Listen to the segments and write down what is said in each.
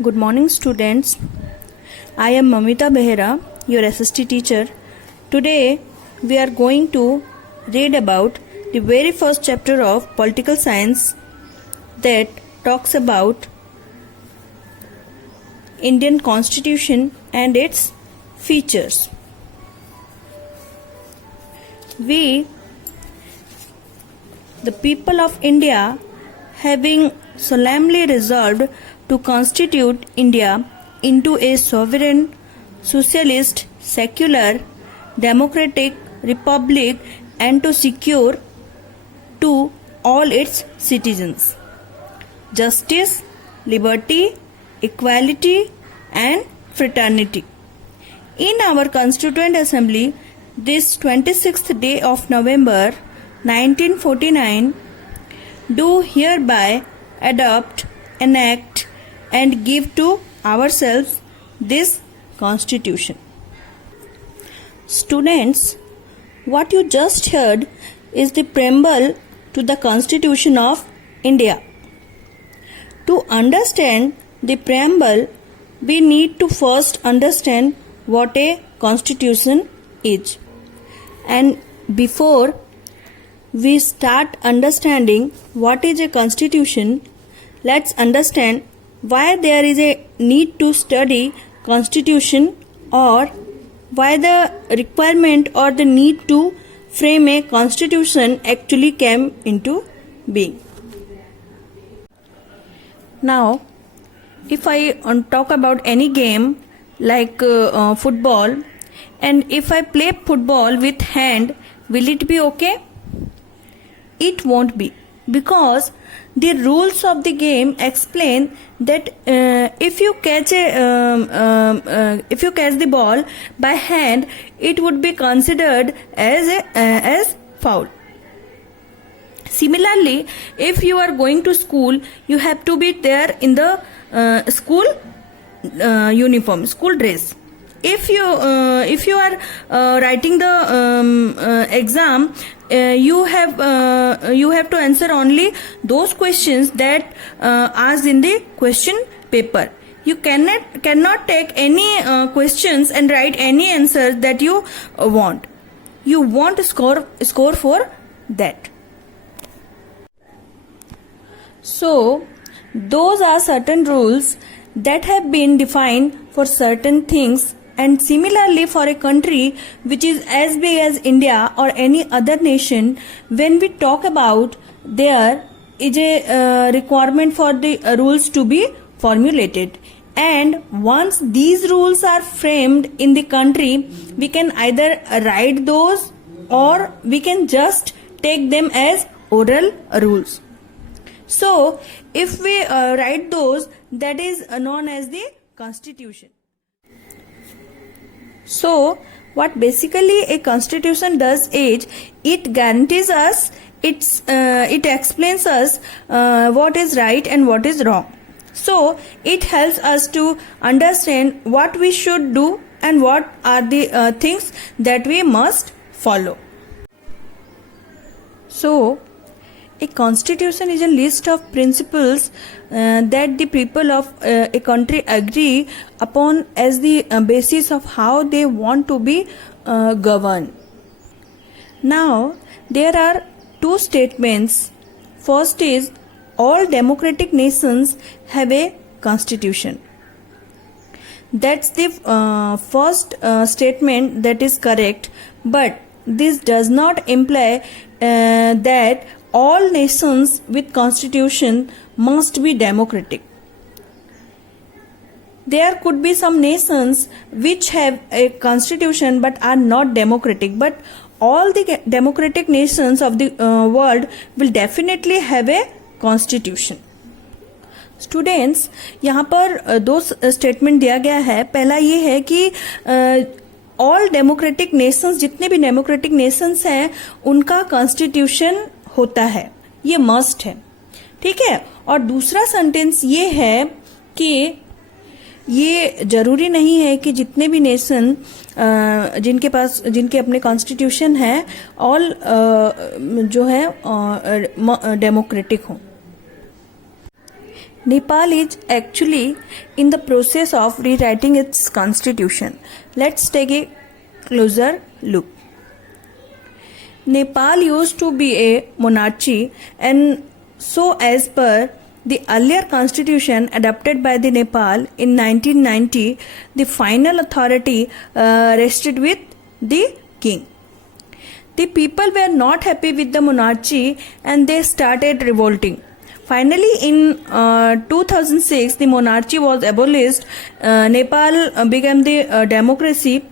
Good morning, students. I am Mamita Behera, your SST teacher. Today, we are going to read about the very first chapter of political science that talks about Indian Constitution and its features. We, the people of India, having solemnly resolved to constitute India into a sovereign, socialist, secular, democratic republic and to secure to all its citizens justice, liberty, equality and fraternity. In our Constituent Assembly, this 26th day of November 1949, do hereby adopt, enact and give to ourselves this Constitution. Students, what you just heard is the preamble to the Constitution of India. To understand the preamble, we need to first understand what a constitution is. And before we start understanding what is a constitution, let's understand why there is a need to study constitution or why the requirement or the need to frame a constitution actually came into being. Now, if I talk about any game like football, and if I play football with hand, will it be okay? It won't be, because the rules of the game explain that if you catch the ball by hand, it would be considered as foul. Similarly, if you are going to school, you have to be there in the school uniform, school dress. If you are writing the exam, you have to answer only those questions that asked in the question paper. You cannot take any questions and write any answers that you want. You want score for that. So those are certain rules that have been defined for certain things. And similarly, for a country which is as big as India or any other nation, when we talk about, there is a requirement for the rules to be formulated. And once these rules are framed in the country, we can either write those or we can just take them as oral rules. So, if we write those, that is known as the Constitution. So, what basically a constitution does is, it guarantees us, it explains us what is right and what is wrong. So, it helps us to understand what we should do and what are the things that we must follow. So, a constitution is a list of principles that the people of a country agree upon as the basis of how they want to be governed. Now, there are two statements. First is, all democratic nations have a constitution. That's the first statement that is correct, but this does not imply that all nations with constitution must be democratic. There could be some nations which have a constitution but are not democratic, but all the democratic nations of the world will definitely have a constitution. Students, यहाँ पर दो statement दिया गया है. पहला ये है कि ऑल डेमोक्रेटिक नेशंस, जितने भी डेमोक्रेटिक नेशंस हैं, उनका कॉन्स्टिट्यूशन होता है, ये मस्ट है. ठीक है. और दूसरा सेंटेंस ये है कि ये जरूरी नहीं है कि जितने भी नेशन जिनके अपने कॉन्स्टिट्यूशन है, ऑल जो है डेमोक्रेटिक हों. Nepal is actually in the process of rewriting its constitution. Let's take a closer look. Nepal used to be a monarchy, and so as per the earlier constitution adopted by the Nepal in 1990, the final authority rested with the king. The people were not happy with the monarchy and they started revolting. Finally, in 2006, the monarchy was abolished. Nepal became the democracy.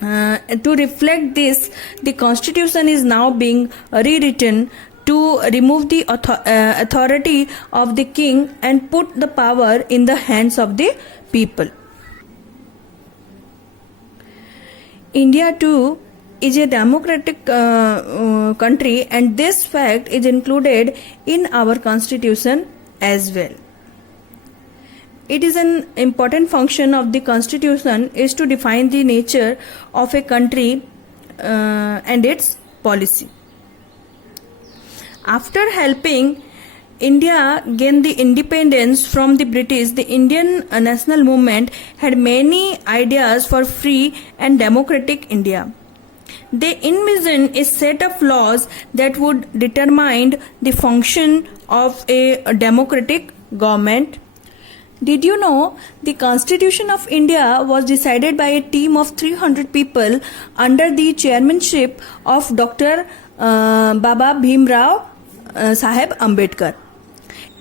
To reflect this, the constitution is now being rewritten to remove the authority of the king and put the power in the hands of the people. India too is a democratic country, and this fact is included in our constitution as well. It is an important function of the constitution is to define the nature of a country and its policy. After helping India gain the independence from the British, the Indian national movement had many ideas for free and democratic India. They envisioned a set of laws that would determine the function of a democratic government. Did you know the Constitution of India was decided by a team of 300 people under the chairmanship of Dr. Baba Bhimrao Saheb Ambedkar.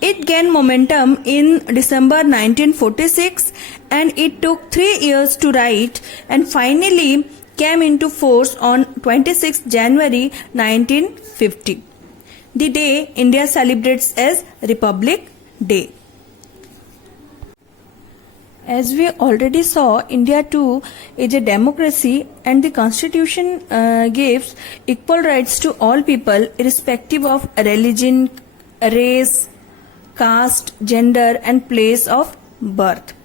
It gained momentum in December 1946 and it took 3 years to write and finally came into force on 26 January 1950, the day India celebrates as Republic Day. As we already saw, India too is a democracy and the constitution gives equal rights to all people irrespective of religion, race, caste, gender and place of birth.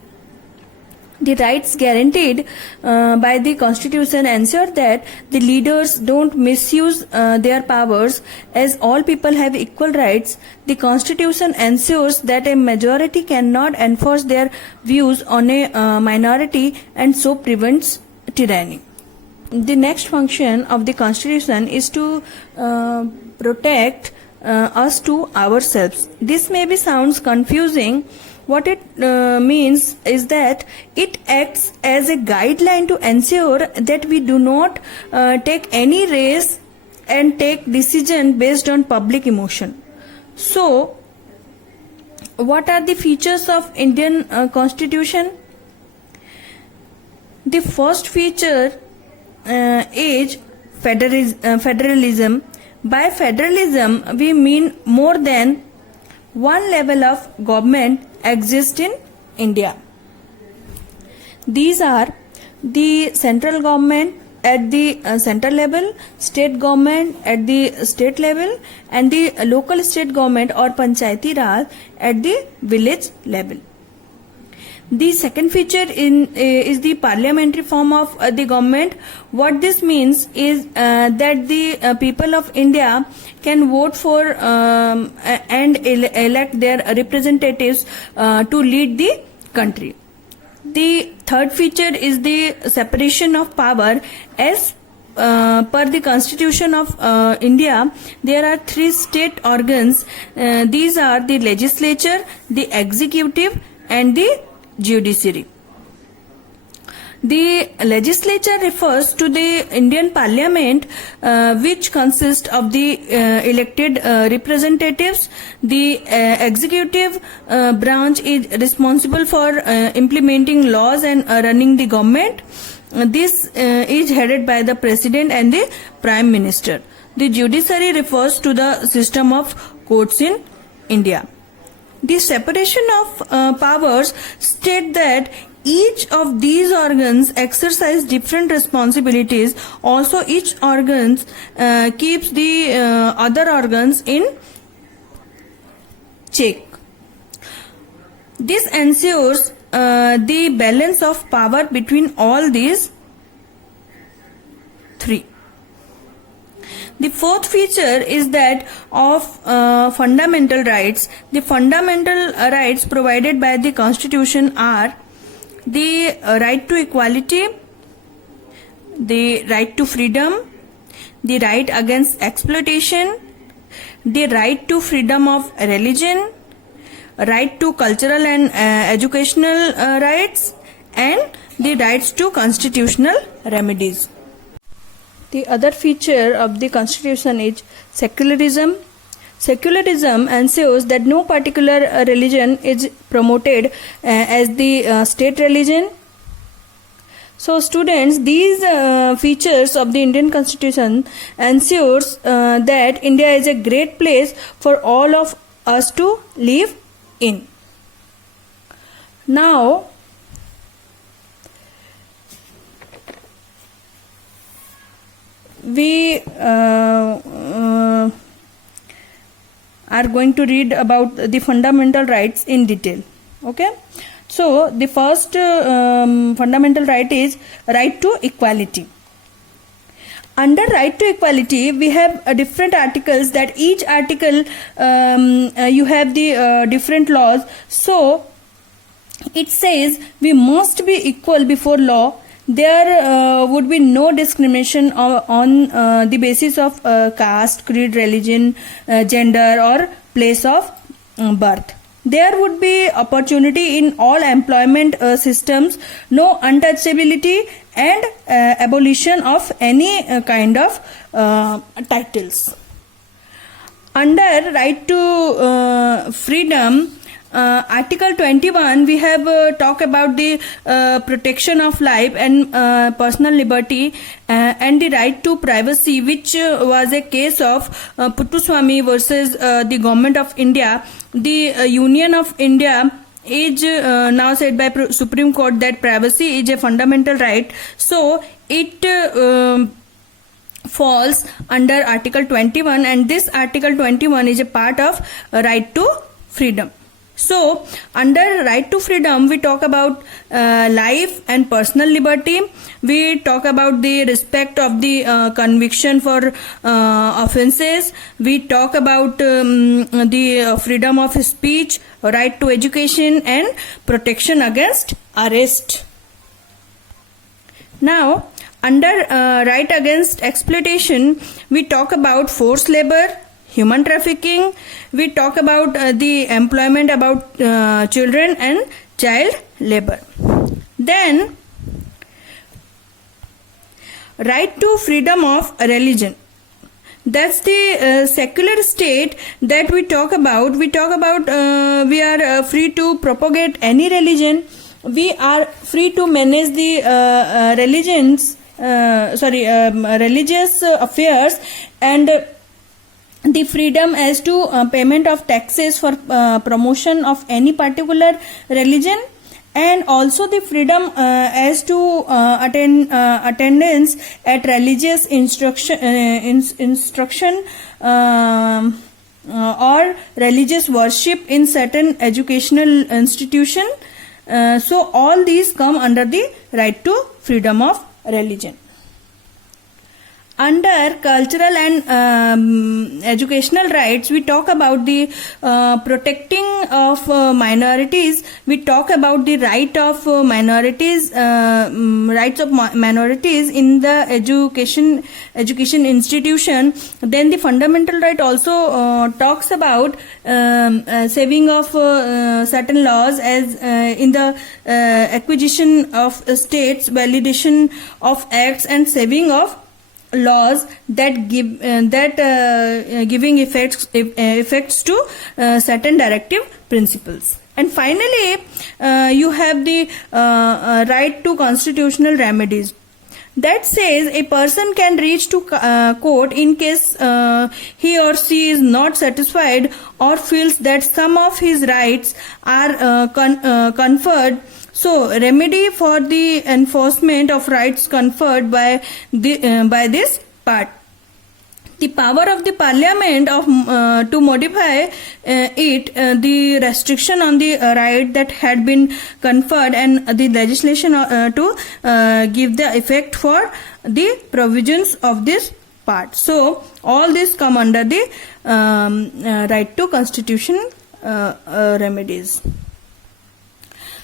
The rights guaranteed by the constitution ensure that the leaders don't misuse their powers. As all people have equal rights, the constitution ensures that a majority cannot enforce their views on a minority and so prevents tyranny. The next function of the constitution is to protect us to ourselves. This maybe sounds confusing. What it means is that it acts as a guideline to ensure that we do not take any race and take decision based on public emotion. So, what are the features of Indian Constitution? The first feature is federalism. By federalism, we mean more than one level of government exists in India. These are the central government at the central level, state government at the state level, and the local state government or Panchayati Raj at the village level. The second feature is the parliamentary form of the government. What this means is that the people of India can vote for and elect their representatives to lead the country. The third feature is the separation of power. As per the Constitution of India, there are 3 state organs. These are the legislature, the executive, and the judiciary. The legislature refers to the Indian Parliament, which consists of the elected representatives. The executive branch is responsible for implementing laws and running the government. This is headed by the President and the Prime Minister. The judiciary refers to the system of courts in India. The separation of powers state that each of these organs exercise different responsibilities. Also, each organ keeps the other organs in check. This ensures the balance of power between all these 3. The fourth feature is that of fundamental rights. The fundamental rights provided by the Constitution are the right to equality, the right to freedom, the right against exploitation, the right to freedom of religion, right to cultural and educational rights, and the rights to constitutional remedies. The other feature of the Constitution is secularism. Secularism ensures that no particular religion is promoted as the state religion. So students, these features of the Indian Constitution ensures that India is a great place for all of us to live in. Now, we are going to read about the fundamental rights in detail. Okay. So the first fundamental right is right to equality. Under right to equality, we have different articles, that each article you have the different laws. So it says we must be equal before law. There would be no discrimination on the basis of caste, creed, religion, gender, or place of birth. There would be opportunity in all employment systems, no untouchability, and abolition of any kind of titles. Under right to freedom, Article 21, we have talk about the protection of life and personal liberty and the right to privacy, which was a case of Puttaswamy versus the Government of India. The Union of India is now said by Supreme Court that privacy is a fundamental right. So it falls under Article 21, and this Article 21 is a part of right to freedom. So under right to freedom, we talk about life and personal liberty. We talk about the respect of the conviction for offences. We talk about the freedom of speech, right to education, and protection against arrest. Now, under right against exploitation, we talk about forced labor, human trafficking. We talk about the employment about children and child labor. Then right to freedom of religion. That's the secular state that we talk about. We talk about we are free to propagate any religion. We are free to manage the religious affairs, and the freedom as to payment of taxes for promotion of any particular religion, and also the freedom as to attendance at religious instruction or religious worship in certain educational institution. So all these come under the right to freedom of religion. Under cultural and educational rights, we talk about the protecting of minorities. We talk about the right of minorities, rights of minorities in the education institution. Then the fundamental right also talks about saving of certain laws, as in the acquisition of states, validation of acts, and saving of laws that give giving effects to certain directive principles. And finally, you have the right to constitutional remedies. That says a person can reach to court in case he or she is not satisfied or feels that some of his rights are conferred. So, remedy for the enforcement of rights conferred by this part. The power of the Parliament to modify the restriction on the right that had been conferred, and the legislation to give the effect for the provisions of this part. So all this come under the right to constitution remedies.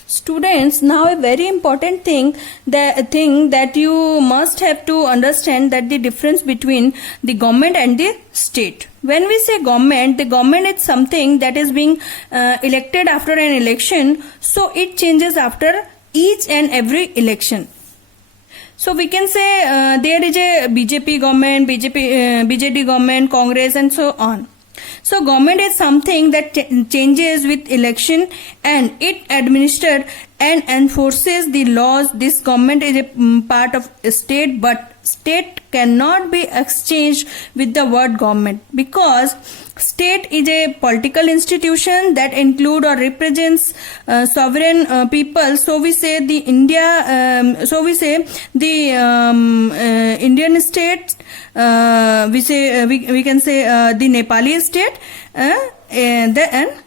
Students, now a very important thing that you must have to understand, that the difference between the government and the state. When we say government, the government is something that is being elected after an election, so it changes after each and every election. So we can say there is a BJP government, BJD government, Congress, and so on. So government is something that changes with election, and it administers and enforces the laws. This government is a part of a state, but state cannot be exchanged with the word government, because state is a political institution that include or represents sovereign people. So we say the Indian state, we can say the Nepali state, and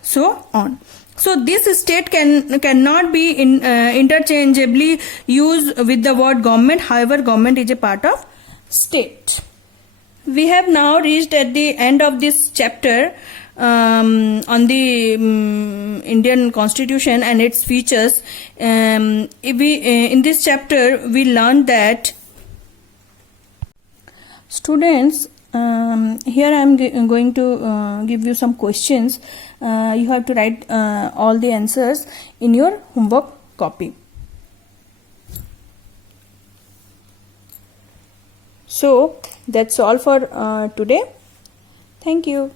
so on. So this state cannot be interchangeably used with the word government. However, government is a part of state. We have now reached at the end of this chapter on the Indian Constitution and its features. In this chapter we learned that, students, here I am going to give you some questions. You have to write all the answers in your homework copy. So that's all for today. Thank you.